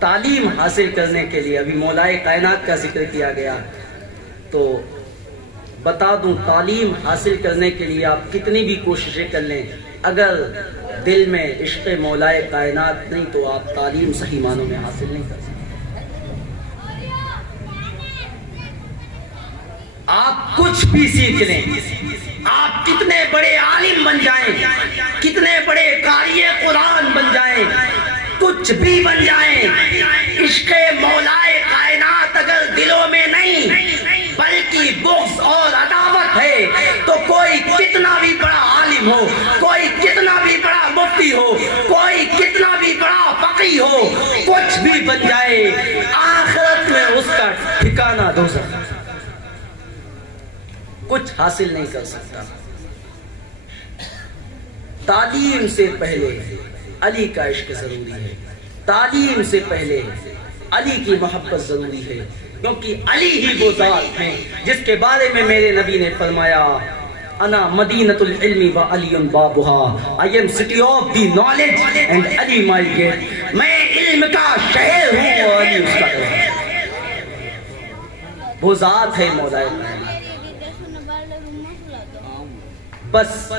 تعلیم حاصل کرنے کے لیے ابھی مولائے کائنات کا ذکر کیا گیا، تو بتا دوں تعلیم حاصل کرنے کے لیے آپ کتنی بھی کوششیں کر لیں، اگر دل میں عشق مولائے کائنات نہیں تو آپ تعلیم صحیح معنوں میں حاصل نہیں کر سکتے۔ آپ کچھ بھی سیکھ لیں، آپ کتنے بڑے عالم بن جائیں، کتنے بڑے قاری قرآن بن جائیں، کچھ بھی بن جائیں، عشق مولائے کائنات اگر دلوں میں نہیں بلکہ بغض اور عداوت ہے تو کوئی کتنا بھی بڑا عالم ہو، کوئی کتنا بھی بڑا مفتی ہو، کوئی کتنا بھی بڑا فقیہ ہو، کچھ بھی بن جائے، آخرت میں اس کا ٹھکانہ دوزخ، کچھ حاصل نہیں کر سکتا۔ تعلیم سے پہلے علی کا عشق ضروری ہے، تعلیم سے پہلے علی کی محبت ضروری ہے، کیونکہ علی ہی وہ ذات ہیں جس کے بارے میں میرے نبی نے فرمایا انا مدینۃ العلم و علی بابها، I am city of the knowledge and Ali my gate، میں علم کا شہر ہوں اور علی اس کا گھر ہے۔ وہ ذات ہے مولا کائنات۔ بس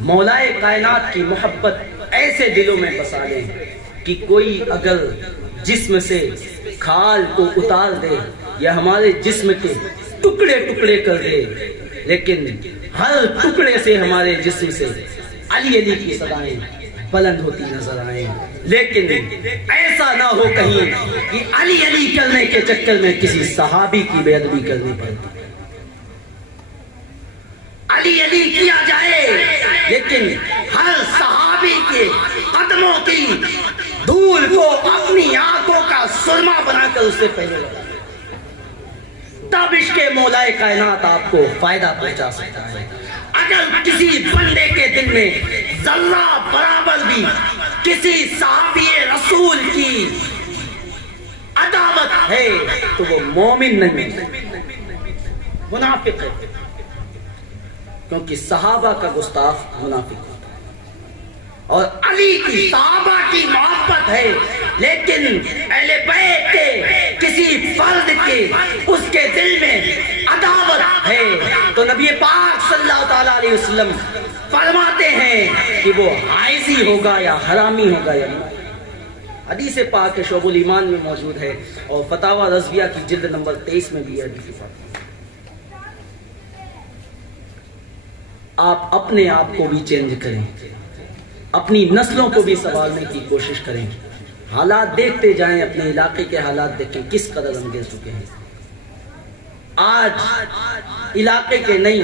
مولا کائنات کی محبت ایسے دلوں میں بسا لیں کہ کوئی اگر جسم سے کھال کو اتار دے یا ہمارے جسم کے ٹکڑے ٹکڑے کر دے، لیکن ہر ٹکڑے سے ہمارے جسم سے علی علی کی صدائیں بلند ہوتی نظر آئیں، لیکن ایسا نہ ہو کہیں کہ علی علی کرنے کے چکر میں کسی صحابی کی بے ادبی کرنی پڑتی۔ علی علی کیا جائے لیکن ہر صحابی کے قدموں کی دھول کو اپنی آنکھوں کا سرما بنا کر اس سے پہلے لگا، تب عشق مولا کائنات آپ کو فائدہ پہنچا سکتا ہے۔ اگر کسی بندے کے دل میں ذرہ برابر بھی کسی صحابی رسول کی عداوت ہے تو وہ مومن نہیں، منافق ہے، کیونکہ صحابہ کا گستاخ منافق ہوتا ہے۔ اور علی کی صحابہ کی محبت ہے، لیکن اہل بیت کے کسی فرد کے اس کے دل میں عداوت ہے تو نبی پاک صلی اللہ تعالیٰ علیہ وسلم فرماتے ہیں کہ وہ عائزی ہوگا یا حرامی ہوگا یا نہیں۔ حدیث پاک شعب الایمان میں موجود ہے اور فتاوی رضویہ کی جلد نمبر 23 میں بھی حدیث پاک۔ آپ اپنے آپ کو بھی چینج کریں، اپنی نسلوں کو بھی سنبھالنے کی کوشش کریں، حالات دیکھتے جائیں، اپنے علاقے کے حالات دیکھیں کس قدر ہم گر چکے ہیں۔ آج علاقے کے نہیں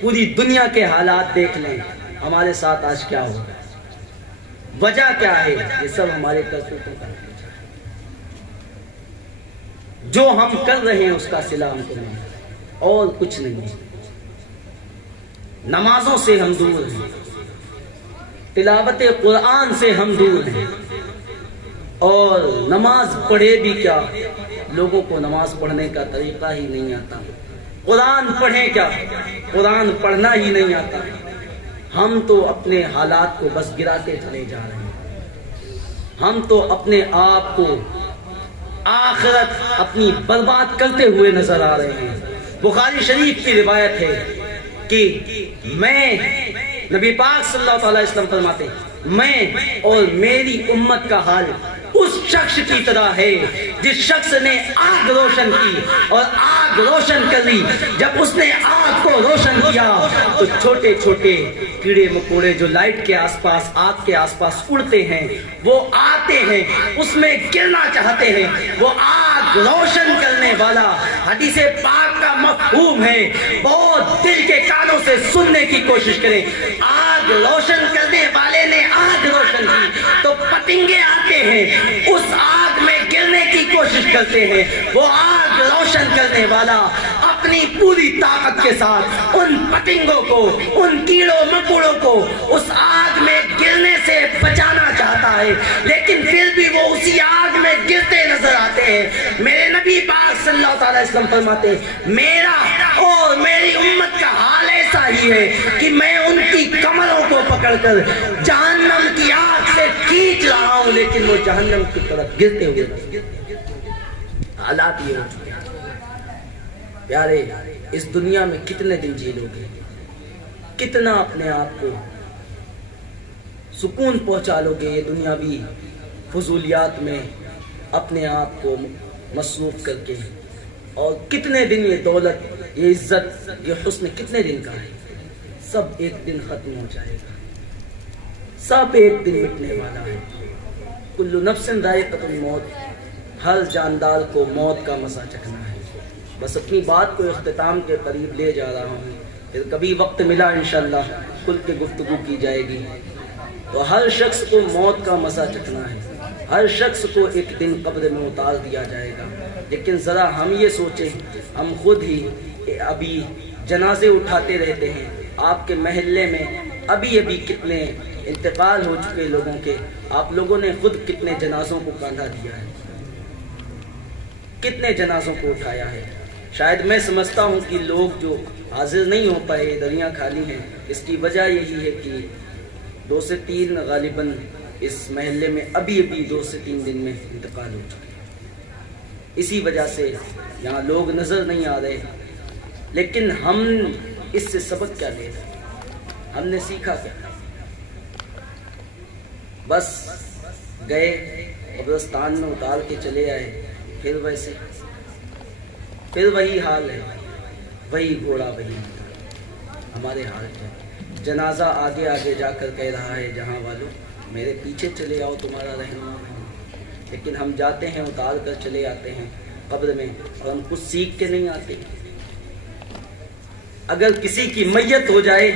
پوری دنیا کے حالات دیکھ لیں ہمارے ساتھ آج کیا ہو رہا ہے، وجہ کیا ہے؟ یہ سب ہمارے کرتوتوں کا جو ہم کر رہے ہیں اس کا صلہ ہم کو نہیں اور کچھ نہیں ہے۔ نمازوں سے ہم دور ہیں، تلاوت قرآن سے ہم دور ہیں، اور نماز پڑھے بھی کیا، لوگوں کو نماز پڑھنے کا طریقہ ہی نہیں آتا۔ قرآن پڑھیں کیا، قرآن پڑھنا ہی نہیں آتا۔ ہم تو اپنے حالات کو بس گراتے چلے جا رہے ہیں، ہم تو اپنے آپ کو آخرت اپنی برباد کرتے ہوئے نظر آ رہے ہیں۔ بخاری شریف کی روایت ہے کہ میں نبی پاک صلی اللہ علیہ وسلم فرماتے ہیں میں اور میری امت کا حال اس شخص کی طرح ہے جس شخص نے آگ روشن کی اور آگ روشن کر لی۔ جب اس نے آگ کو روشن کیا تو چھوٹے چھوٹے کیڑے مکوڑے جو لائٹ کے آس پاس آگ کے آس پاس اڑتے ہیں وہ آتے ہیں، اس میں گرنا چاہتے ہیں۔ وہ آگ روشن کرنے والا حدیث پاک کا مفہوم ہے، بہت دل کے کانوں سے سننے کی کوشش کریں۔ آگ روشن کرنے والے نے آگ روشن کی تو پتنگے آتے ہیں، اس آگ میں گرنے کی کوشش کرتے ہیں۔ وہ آگ روشن کرنے والا اپنی پوری طاقت کے ساتھ ان پتنگوں کو، ان کیڑوں مکوڑوں کو اس آگ میں گرنے سے بچانا چاہتا ہے، لیکن پھر بھی وہ اسی آگ میں گرتے نظر آتے ہیں۔ میرے نبی پاک صلی اللہ علیہ وسلم فرماتے ہیں میرا اور میری امت کا حال ایسا ہی ہے کہ میں ان کی کمروں کو پکڑ کر جہنم کی آگ سے کھینچ رہا ہوں لیکن وہ جہنم کی طرف گرتے ہوئے حالات یہ ہو چکے ہیں۔ پیارے اس دنیا میں کتنے دن جی لوگے، کتنا اپنے آپ کو سکون پہنچا لو گے یہ دنیاوی فضولیات میں اپنے آپ کو مصروف کر کے، اور کتنے دن یہ دولت، یہ عزت، یہ حسن کتنے دن کا ہے، سب ایک دن ختم ہو جائے گا، سب ایک دن مٹنے والا ہے۔ کل نفس ذائقۃ الموت، ہر جاندار کو موت کا مزہ چکھنا ہے۔ بس اپنی بات کو اختتام کے قریب لے جا رہا ہوں، پھر کبھی وقت ملا انشاءاللہ کھل کے گفتگو کی جائے گی۔ تو ہر شخص کو موت کا مزہ چکھنا ہے، ہر شخص کو ایک دن قبر میں اتار دیا جائے گا، لیکن ذرا ہم یہ سوچیں، ہم خود ہی ابھی جنازے اٹھاتے رہتے ہیں۔ آپ کے محلے میں ابھی کتنے انتقال ہو چکے لوگوں کے، آپ لوگوں نے خود کتنے جنازوں کو کاندھا دیا ہے، کتنے جنازوں کو اٹھایا ہے۔ شاید میں سمجھتا ہوں کہ لوگ جو حاضر نہیں ہو پائے، دریاں خالی ہیں، اس کی وجہ یہی ہے کہ 2 سے 3 غالباً اس محلے میں ابھی 2 سے 3 دن میں انتقال ہو چکے ہیں۔ اسی وجہ سے یہاں لوگ نظر نہیں آ رہے، لیکن ہم اس سے سبق کیا لے رہے ہیں؟ ہم نے سیکھا کیا؟ بس گئے قبرستان میں اتار کے چلے آئے، پھر ویسے، پھر وہی حال ہے، وہی گھوڑا وہی ہمارے حال ہے۔ جنازہ آگے آگے جا کر کہہ رہا ہے جہاں والوں میرے پیچھے چلے آؤ، تمہارا رہنما ہوں، لیکن ہم جاتے ہیں اتار کر چلے آتے ہیں قبر میں، اور ہم کچھ سیکھ کے نہیں آتے۔ اگر کسی کی میت ہو جائے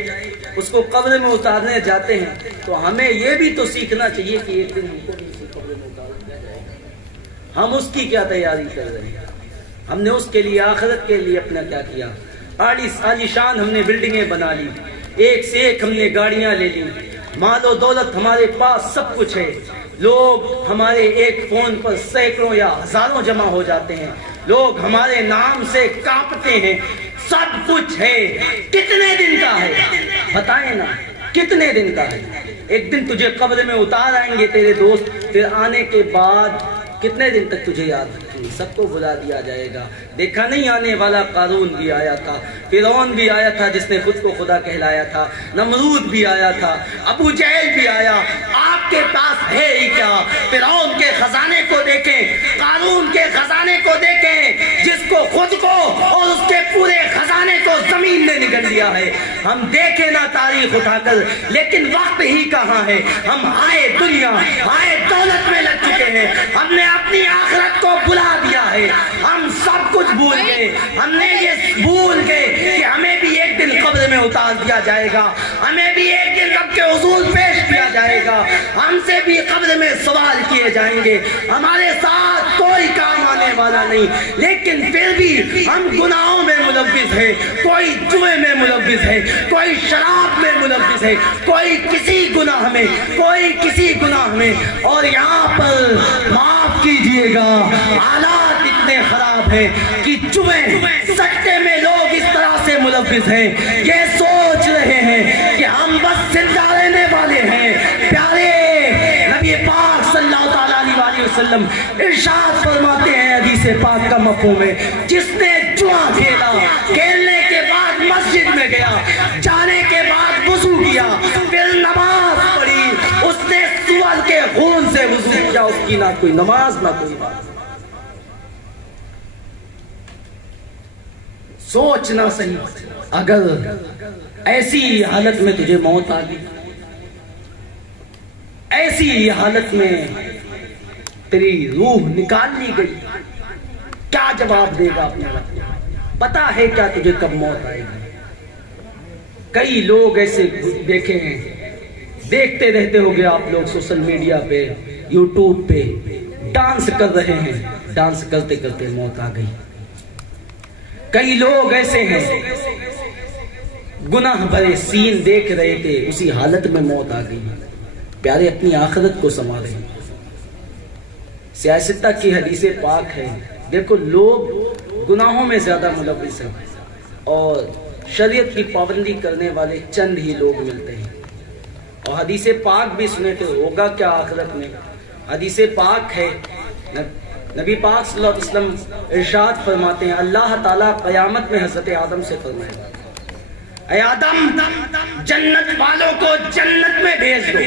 اس کو قبر میں اتارنے جاتے ہیں تو ہمیں یہ بھی تو سیکھنا چاہیے کہ ایک دن ہم کو بھی اسی قبر میں اتار دیا جائے گا۔ ہم اس کی کیا تیاری کر رہے ہیں؟ ہم نے اس کے لیے آخرت کے لیے اپنا کیا کیا؟ عالی شان ہم نے بلڈنگیں بنا لی، ایک سے ایک ہم نے گاڑیاں لے لی، مال و دولت ہمارے پاس سب کچھ ہے، لوگ ہمارے ایک فون پر سینکڑوں یا ہزاروں جمع ہو جاتے ہیں، لوگ ہمارے نام سے کانپتے ہیں، سب کچھ ہے۔ کتنے دن کا ہے بتائیں نا، کتنے دن کا ہے؟ ایک دن تجھے قبر میں اتار آئیں گے تیرے دوست، پھر آنے کے بعد کتنے دن تک تجھے یاد رکھیں گے؟ سب کو بلا دیا جائے گا۔ دیکھا نہیں آنے والا قارون بھی آیا تھا، فرعون بھی آیا تھا جس نے خود کو خدا کہلایا تھا، نمرود بھی آیا تھا، ابو جہل بھی آیا۔ آپ کے پاس ہے ہی کیا؟ فرعون کے خزانے کو دیکھیں، قارون کے خزانے کو دیکھیں، جس کو خود کو اور اس کے پورے خزانے کو زمین نے نگل لیا ہے۔ ہم دیکھیں نا تاریخ اٹھا کر، لیکن وقت ہی کہاں ہے؟ ہم آئے دنیا، آئے دولت میں لگ چکے ہیں، ہم نے اپنی آخرت کو بلا دیا ہے، ہم سب کچھ بھول گئے، ہم نے یہ بھول گئے کہ ہمیں بھی ایک دن قبر میں اتار دیا جائے گا، ہمیں بھی ایک دن رب کے حضور پیش کیا جائے گا، ہم سے بھی قبر میں سوال کیے جائیں گے، ہمارے ساتھ کوئی کام آنے والا نہیں، لیکن پھر بھی ہم گناہوں میں ملوث ہیں، کوئی جوئے میں ملوث ہے، کوئی شراب میں ملوث ہے، کوئی کسی گناہ میں، کوئی کسی گناہ میں، اور یہاں پر معاف کیجئے گا حالات اتنے خراب ہیں کہ جوئے سٹے میں لوگ اس طرح سے ملوث ہیں، یہ سوچ رہے ہیں کہ ہم بس زندہ رہنے والے ہیں۔ پیارے نبی پاک صلی اللہ علیہ وسلم ارشاد فرماتے ہیں حدیث پاک کا مفہوم ہے، جس نے جوا کھیلا، کھیلنے کے بعد مسجد میں گیا، جانے کے بعد وضو کیا، پھر نماز پڑھی، اس نے سور کے خون سے وضو کیا، اس کی نہ کوئی نماز نہ کوئی بات۔ سوچنا صحیح، اگر ایسی حالت میں تجھے موت آ گئی، ایسی حالت میں تیری روح نکال لی گئی، کیا جواب دے گا اپنے رب کو؟ پتا ہے کیا تجھے کب موت آئے گی؟ کئی لوگ ایسے دیکھے ہیں، دیکھتے رہتے ہو گے آپ لوگ سوشل میڈیا پہ، یوٹیوب پہ، ڈانس کر رہے ہیں، ڈانس کرتے کرتے موت آ گئی۔ کئی لوگ ایسے ہیں گناہ بھرے سین دیکھ رہے تھے، اسی حالت میں موت آ گئی۔ پیارے اپنی آخرت کو سنواریں۔ سیاستہ کی حدیث پاک ہے، دیکھو لوگ گناہوں میں زیادہ ملوث ہیں اور شریعت کی پابندی کرنے والے چند ہی لوگ ملتے ہیں، اور حدیث پاک بھی سنے تھے ہوگا کیا آخرت میں. حدیث پاک ہے, نبی پاک صلی اللہ علیہ وسلم ارشاد فرماتے ہیں, اللہ تعالیٰ قیامت میں حضرت آدم سے فرمائے گا, اے آدم جنت والوں کو جنت میں بھیج دو,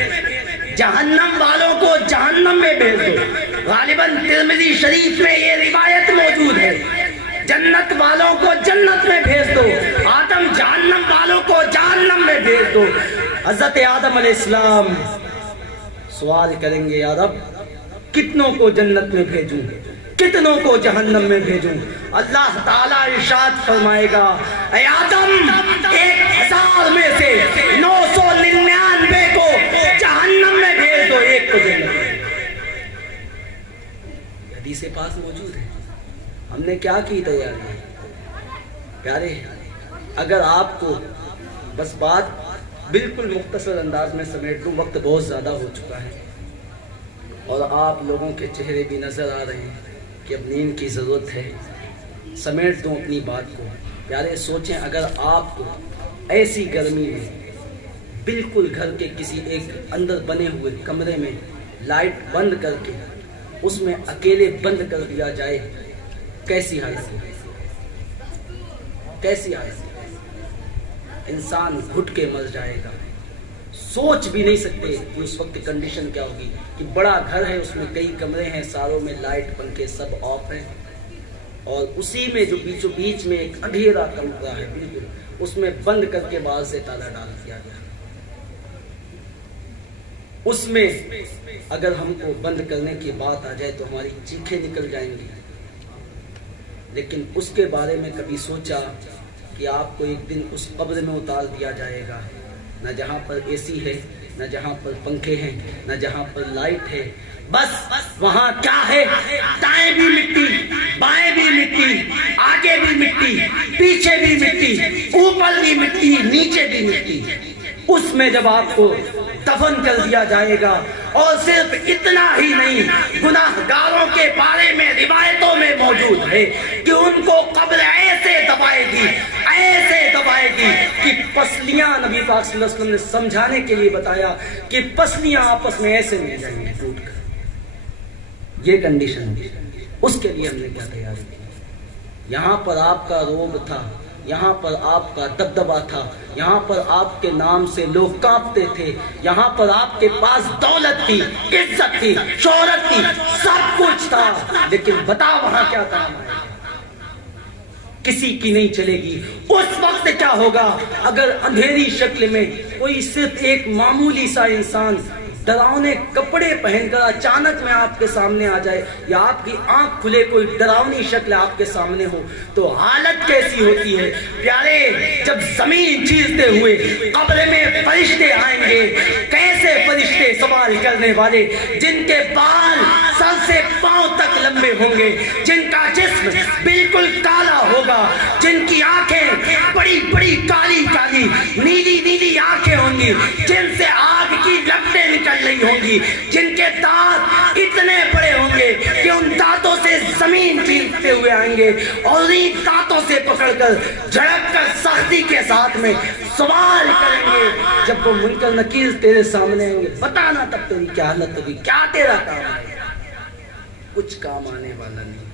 جہنم والوں کو جہنم میں بھیج دو. غالباً ترمذی شریف میں یہ روایت موجود ہے, جنت والوں کو جنت میں بھیج دو, آدم جہنم والوں کو جہنم میں بھیج دو. حضرت آدم علیہ السلام سوال کریں گے, یا رب کتنوں کو جنت میں بھیجوں, کتنوں کو جہنم میں بھیجوں. اللہ تعالیٰ ارشاد فرمائے گا, اے آدم 1000 میں سے 999 کو جہنم میں بھیج دو, ایک کو جنت میں. حدیث پاک موجود ہے. ہم نے کیا کی تیاری پیارے؟ اگر آپ کو بس بات بالکل مختصر انداز میں سمیٹ دوں, وقت بہت زیادہ ہو چکا ہے اور آپ لوگوں کے چہرے بھی نظر آ رہے ہیں کہ اب نیند کی ضرورت ہے. سمیٹ دوں اپنی بات کو پیارے. سوچیں اگر آپ کو ایسی گرمی میں بالکل گھر کے کسی ایک اندر بنے ہوئے کمرے میں لائٹ بند کر کے اس میں اکیلے بند کر دیا جائے, کیسی حالت ہے, کیسی حالت ہے. انسان گھٹ کے مر جائے گا. سوچ بھی نہیں سکتے کہ اس وقت کنڈیشن کیا ہوگی کہ بڑا گھر ہے, اس میں کئی کمرے ہیں, ساروں میں لائٹ پنکھے سب آف ہیں, اور اسی میں جو بیچوں بیچ میں ایک اندھیرا کمرہ ہے بالکل, اس میں بند کر کے باہر سے تالا ڈال دیا گیا. اس میں اگر ہم کو بند کرنے کی بات آ جائے تو ہماری چیخیں نکل جائیں گی. لیکن اس کے بارے میں کبھی سوچا کہ آپ کو ایک دن اس قبر میں اتار دیا جائے گا, نہ جہاں پر اے سی ہے, نہ جہاں پر پنکھے ہیں, نہ جہاں پر لائٹ ہے, بس وہاں کیا ہے, دائیں بھی مٹی, بائیں بھی مٹی, آگے بھی مٹی, پیچھے بھی مٹی, اوپر بھی مٹی, نیچے بھی مٹی. اس میں جب آپ کو دفن کر دیا جائے گا, اور صرف اتنا ہی نہیں, گناہ گاروں کے بارے میں روایتوں میں موجود ہے کہ ان کو قبر ایسے دبائے گی, ایسے دبائے گی کہ پسلیاں, نبی پاک صلی اللہ علیہ وسلم نے سمجھانے کے لیے بتایا کہ پسلیاں آپس میں ایسے مل جائیں گی ٹوٹ کر. یہ کنڈیشن ہے. اس کے لیے ہم نے کیا تیاری کی. یہاں پر آپ کا روب تھا, یہاں پر آپ کا دبدبا تھا, یہاں پر آپ کے نام سے لوگ کانپتے تھے, یہاں پر آپ کے پاس دولت تھی, عزت تھی, شہرت تھی, سب کچھ تھا, لیکن بتا وہاں کیا کام آئے گا, کسی کی نہیں چلے گی. اس وقت کیا ہوگا اگر اندھیری شکل میں کوئی صرف ایک معمولی سا انسان ڈراؤنے کپڑے پہن کر اچانک میں آپ کے سامنے آ جائے, یا آپ کی آنکھ کھلے کوئی ڈراؤنی شکل آپ کے سامنے ہو, تو حالت کیسی ہوتی ہے پیارے. جب زمین چیرتے ہوئے قبر میں فرشتے آئیں گے, کیسے فرشتے سوال کرنے والے, جن کے بال سر سے پاؤں تک لمبے ہوں گے, جن کا جسم بالکل کالا ہوگا, جن کی آنکھیں بڑی بڑی کالی کالی نیلی نیلی آنکھیں ہوں گی, جن سے آگ کی لپٹیں نکل رہی ہوں گی, جن کے دانت اتنے بڑے ہوں گے کہ ان دانتوں سے زمین چیرتے ہوئے آئیں گے, اور انہی دانتوں سے پکڑ کر جھڑک کر سختی کے ساتھ میں سوال کریں گے. جب وہ منکر نکیر تیرے سامنے ہوں گے, بتانا تب تیری کیا حالت ہوگی, کیا تیرا کام ہے. کچھ کام آنے والا نہیں.